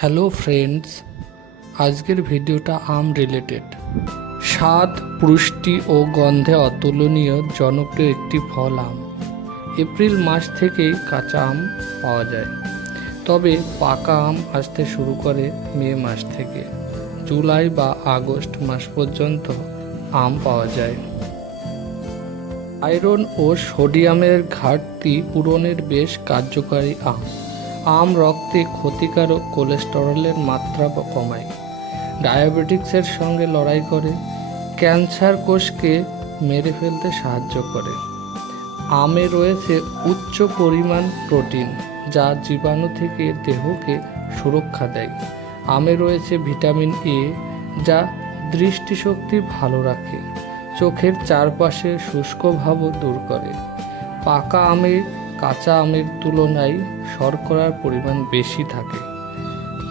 Hello friends, আজকের ভিডিওটা আম related. স্বাদ, পুষ্টি ও গন্ধে অতুলনীয় জনপ্রিয় একটি ফল আম। এপ্রিল মাস থেকেই কাঁচা আম পাওয়া যায়, তবে পাকা আম আসতে শুরু করে মে মাস থেকে। জুলাই বা আগস্ট মাস পর্যন্ত আম পাওয়া যায়। আয়রন ও সোডিয়ামের ঘাটতি পূরণের বেশ কার্যকারী আম রক্তে ক্ষতিকারক কোলেস্টেরলের মাত্রা কমায়, ডায়াবেটিক্সের সঙ্গে লড়াই করে, ক্যান্সার কোষকে মেরে ফেলতে সাহায্য করে। আমে রয়েছে উচ্চ পরিমাণ প্রোটিন, যা জীবাণু থেকে দেহকে সুরক্ষা দেয়। আমে রয়েছে ভিটামিন এ, যা দৃষ্টিশক্তি ভালো রাখে, চোখের চারপাশে শুষ্ক ভাবও দূর করে। পাকা আমে কাঁচা আমের তুলনায় শর্করার পরিমাণ বেশি থাকে।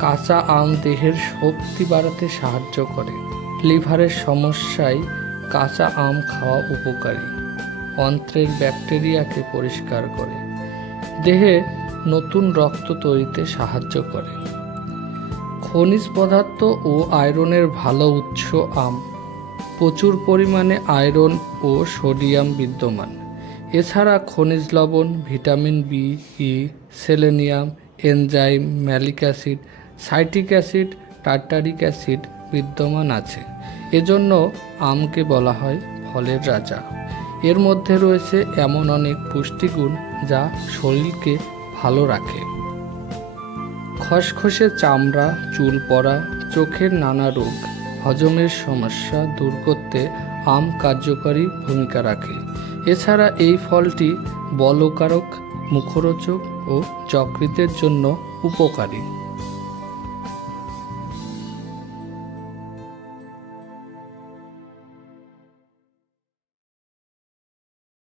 কাঁচা আম দেহের শক্তি বাড়াতে সাহায্য করে। লিভারের সমস্যায় কাঁচা আম খাওয়া উপকারী। অন্ত্রের ব্যাকটেরিয়াকে পরিষ্কার করে, দেহে নতুন রক্ত তৈরিতে সাহায্য করে। খনিজ পদার্থ ও আয়রনের ভালো উৎস আম। প্রচুর পরিমাণে আয়রন ও সোডিয়াম বিদ্যমান। এছাড়া খনিজ লবণ, vitamin B, E, selenium, enzyme, malic acid, citric acid, tartaric acid বিদ্যমান আছে। এজন্য আমকে বলা হয় ফলের রাজা। এর মধ্যে রয়েছে এমন অনেক পুষ্টিগুণ যা শরীরকে ভালো রাখে। খসখসে চামড়া, চুল পড়া, চোখের নানা রোগ, হজমের সমস্যা দূর করতে আম কার্যকরী ভূমিকা রাখে। এছাড়া এই ফলটি বলকারক, মুখরোচক ও যকৃতের জন্য উপকারী।